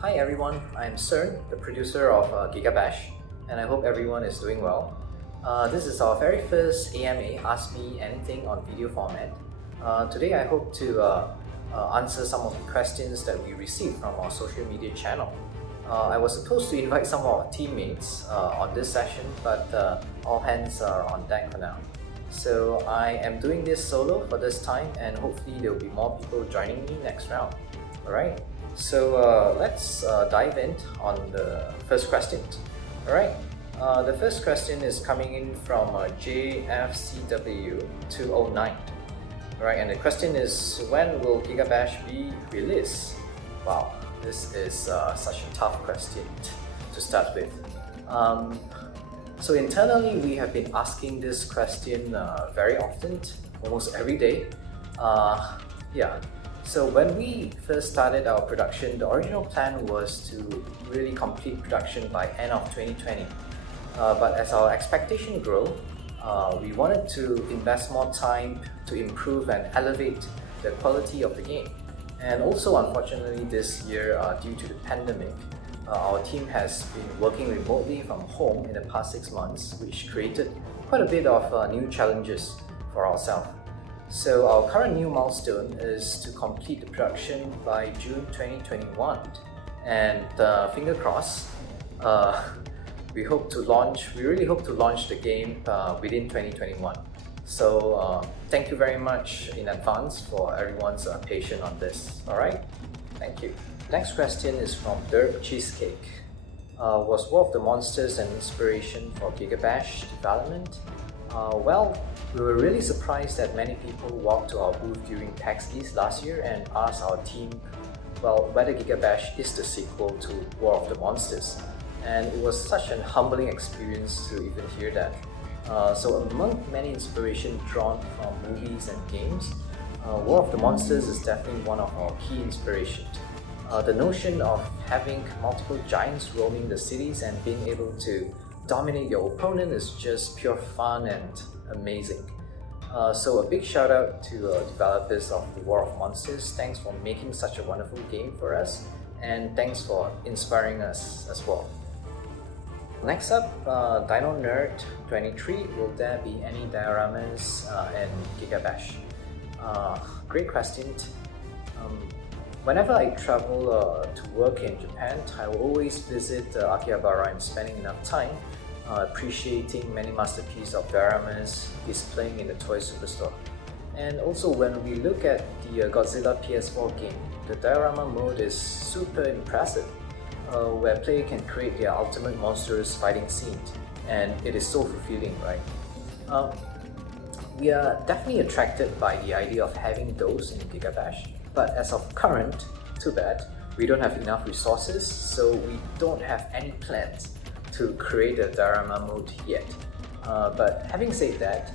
Hi everyone, I'm Cern, the producer of GigaBash, and I hope everyone is doing well. This is our very first AMA Ask Me Anything on video format. Today I hope to answer some of the questions that we received from our social media channel. I was supposed to invite some of our teammates on this session, but all hands are on deck for now. So I am doing this solo for this time, and hopefully there will be more people joining me next round. Alright, so let's dive in on the first question. Alright, the first question is coming in from JFCW209. Alright, and the question is, when will GigaBash be released? Wow, this is such a tough question to start with. So internally, we have been asking this question very often, almost every day. So when we first started our production, the original plan was to really complete production by end of 2020. But as our expectation grew, we wanted to invest more time to improve and elevate the quality of the game. And also, unfortunately, this year, due to the pandemic, our team has been working remotely from home in the past 6 months, which created quite a bit of new challenges for ourselves. So our current new milestone is to complete the production by June 2021, and finger crossed, we really hope to launch the game within 2021. So thank you very much in advance for everyone's patience on this. Alright, thank you. Next question is from Derp Cheesecake. Was War of the Monsters an inspiration for GigaBash development? Well, we were really surprised that many people walked to our booth during PAX East last year and asked our team, whether GigaBash is the sequel to War of the Monsters. And it was such an humbling experience to even hear that. So among many inspirations drawn from movies and games, War of the Monsters is definitely one of our key inspirations. The notion of having multiple giants roaming the cities and being able to dominate your opponent is just pure fun and amazing. So a big shout out to developers of the War of Monsters. Thanks for making such a wonderful game for us, and thanks for inspiring us as well. Next up, Dino Nerd 23. Will there be any dioramas in GigaBash? Great question. Whenever I travel to work in Japan, I will always visit Akihabara and spending enough time appreciating many masterpieces of dioramas displaying in the toy superstore. And also, when we look at the Godzilla PS4 game, the diorama mode is super impressive, where player can create their ultimate monstrous fighting scenes, and it is so fulfilling, right? We are definitely attracted by the idea of having those in GigaBash, but as of current, too bad, we don't have enough resources, so we don't have any plans to create a diorama mode yet. But having said that,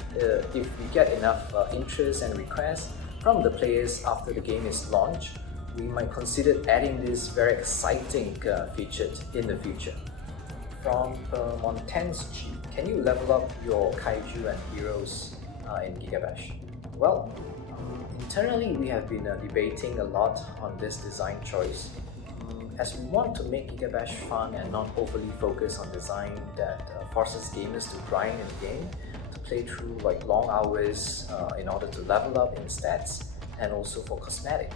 if we get enough interest and requests from the players after the game is launched, we might consider adding this very exciting feature in the future. From Montans G, can you level up your kaiju and heroes in GigaBash? Well, internally we have been debating a lot on this design choice, as we want to make GigaBash fun and not overly focus on design that forces gamers to grind in the game, to play through long hours in order to level up in stats, and also for cosmetic.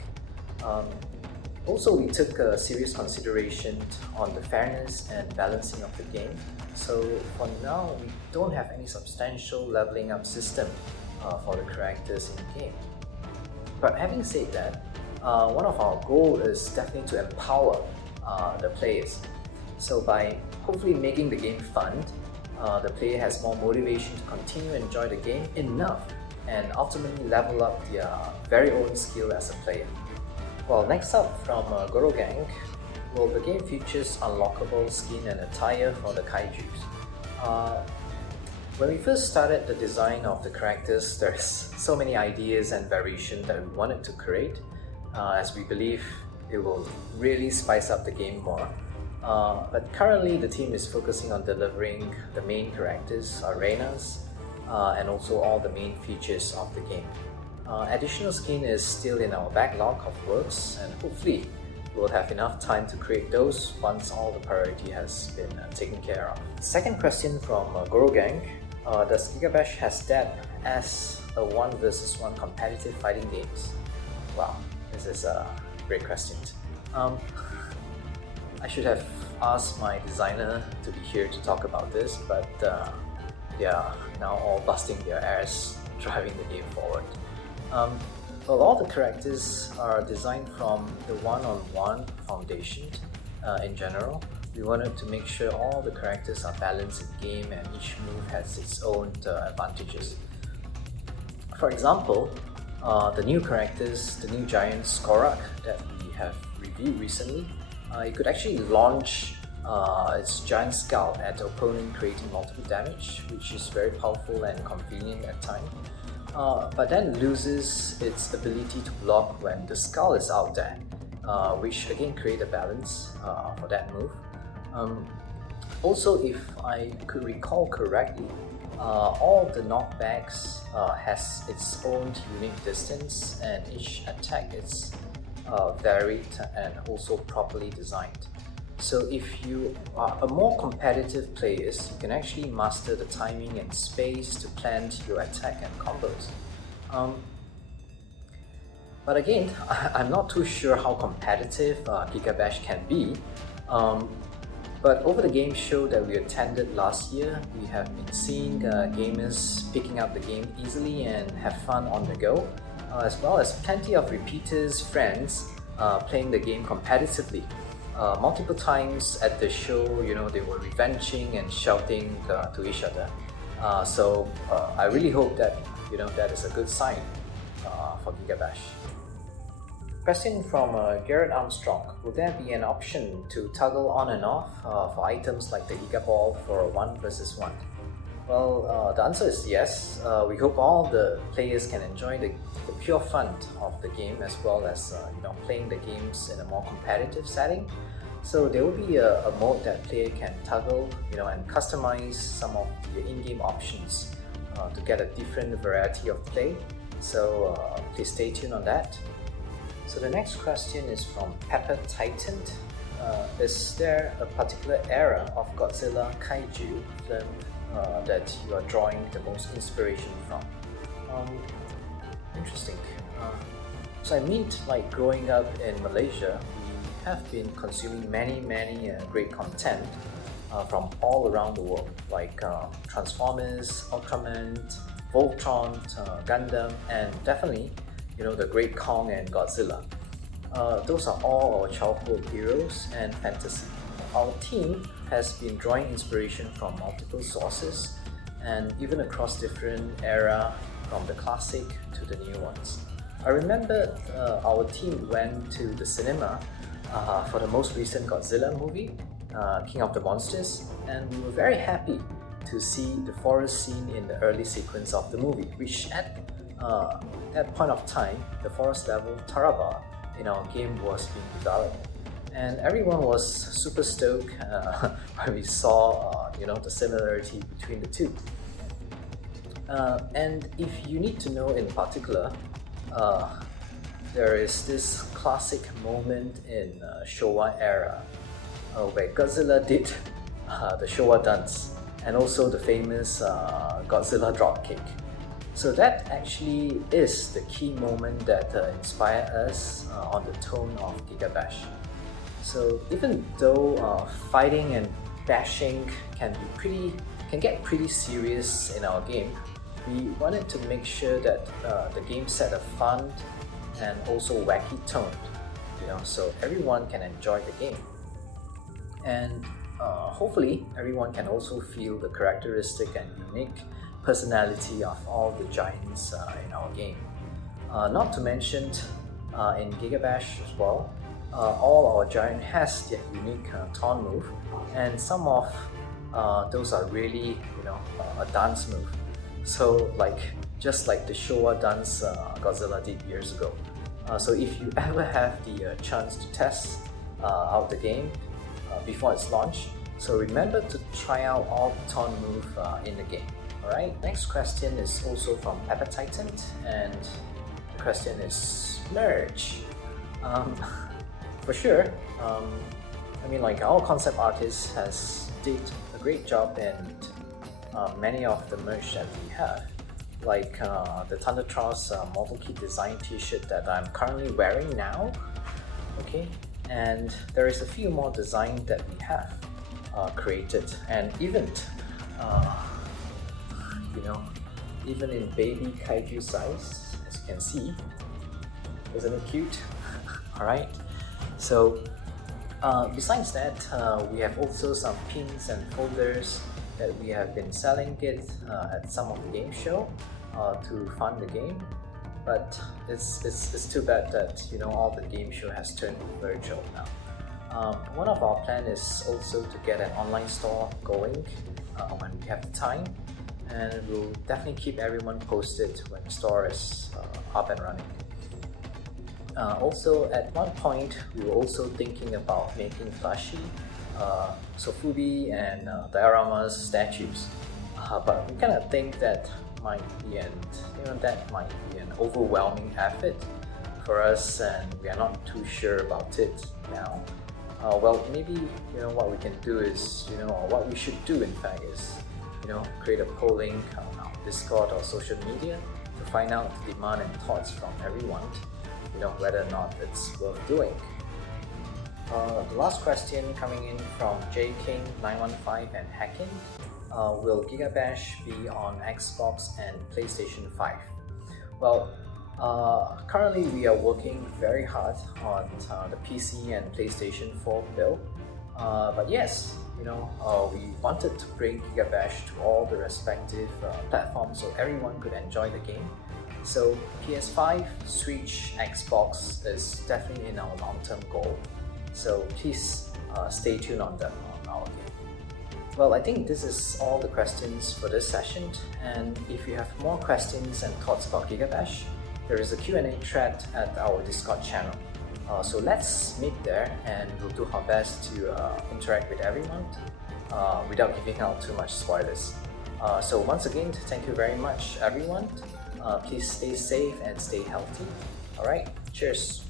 Also, we took a serious consideration on the fairness and balancing of the game. So for now, we don't have any substantial leveling up system for the characters in the game. But having said that, one of our goals is definitely to empower the players. So by hopefully making the game fun, the player has more motivation to continue to enjoy the game enough and ultimately level up their very own skill as a player. Well, next up from Goro Gang, will the game features unlockable skin and attire for the kaijus? When we first started the design of the characters, there's so many ideas and variations that we wanted to create, as we believe it will really spice up the game more. But currently the team is focusing on delivering the main characters, arenas, and also all the main features of the game. Additional skin is still in our backlog of works, and hopefully we'll have enough time to create those once all the priority has been taken care of. Second question from Goro Gang. Does GigaBash has that as a 1 versus 1 competitive fighting games? Wow, this is a great question. I should have asked my designer to be here to talk about this, but yeah, now all busting their ass driving the game forward. Well, all the characters are designed from the one-on-one foundation in general. We wanted to make sure all the characters are balanced in game and each move has its own advantages. For example, the new characters, the new giant Skorak that we have reviewed recently, it could actually launch its giant skull at the opponent, creating multiple damage, which is very powerful and convenient at times. But then loses its ability to block when the skull is out there, which again create a balance for that move. Also, if I could recall correctly, all the knockbacks has its own unique distance, and each attack is varied and also properly designed. So if you are a more competitive player, you can actually master the timing and space to plan your attack and combos. But again, I'm not too sure how competitive GigaBash can be. But over the game show that we attended last year, we have been seeing gamers picking up the game easily and have fun on the go, as well as plenty of repeaters, friends playing the game competitively. Multiple times at the show, they were revenging and shouting to each other. So I really hope that that is a good sign for GigaBash. Question from Garrett Armstrong. Will there be an option to toggle on and off for items like the Giga Ball for 1 versus 1? Well, the answer is yes. We hope all the players can enjoy the pure fun of the game, as well as playing the games in a more competitive setting. So there will be a mode that player can toggle, and customize some of the in-game options to get a different variety of play. So please stay tuned on that. So the next question is from Pepper Titan. Is there a particular era of Godzilla Kaiju film that you are drawing the most inspiration from? Interesting. So I mean, like growing up in Malaysia, we have been consuming many great content from all around the world, like Transformers, Ultraman, Voltron, Gundam, and definitely the Great Kong and Godzilla. Those are all our childhood heroes and fantasy. Our team has been drawing inspiration from multiple sources and even across different era, from the classic to the new ones. I remember our team went to the cinema for the most recent Godzilla movie, King of the Monsters, and we were very happy to see the forest scene in the early sequence of the movie, which at that point of time, the forest level Taraba in our game was being developed. And everyone was super stoked when we saw the similarity between the two. And if you need to know in particular, there is this classic moment in Showa era where Godzilla did the Showa dance, and also the famous Godzilla dropkick. So that actually is the key moment that inspired us on the tone of GigaBash. So even though fighting and bashing can get pretty serious in our game, we wanted to make sure that the game set a fun and also wacky tone, so everyone can enjoy the game. And hopefully everyone can also feel the characteristic and unique personality of all the giants in our game. Not to mention in GigaBash as well, all our giant has their unique taunt move, and some of those are really a dance move. So just like the Showa dance Godzilla did years ago. So if you ever have the chance to test out the game before its launch, so remember to try out all the taunt move in the game. Alright, next question is also from Appetitant, and the question is merge. for sure, I mean, like, our concept artist has did a great job in many of the merch that we have, like the Thunder Tross model kit design t-shirt that I'm currently wearing now. Okay, and there is a few more designs that we have created, and even you know, even in baby kaiju size, as you can see. Isn't it cute? Alright, so besides that, we have also some pins and folders that we have been selling it at some of the game show to fund the game. But it's too bad that, you know, all the game show has turned virtual now. One of our plan is also to get an online store going when we have the time, and we'll definitely keep everyone posted when the store is up and running. Also, at one point, we were also thinking about making plushie, sofubi, and dioramas statues, but we kind of think that might be an overwhelming effort for us, and we are not too sure about it now. Well, maybe, you know, what we can do is, you know, or what we should do in fact is, you know, create a polling on our Discord or social media to find out the demand and thoughts from everyone, you know, whether or not it's worth doing. The last question coming in from JKing915 and Hacking. Will GigaBash be on Xbox and PlayStation 5? Well, currently we are working very hard on the PC and PlayStation 4 build. But yes, you know, we wanted to bring GigaBash to all the respective platforms so everyone could enjoy the game. So PS5, Switch, Xbox is definitely in our long-term goal. So please stay tuned on them on our game. Well, I think this is all the questions for this session, and if you have more questions and thoughts about GigaBash, there is a Q&A thread at our Discord channel. So let's meet there, and we'll do our best to interact with everyone without giving out too much spoilers. So once again, thank you very much everyone. Please stay safe and stay healthy. Alright, cheers!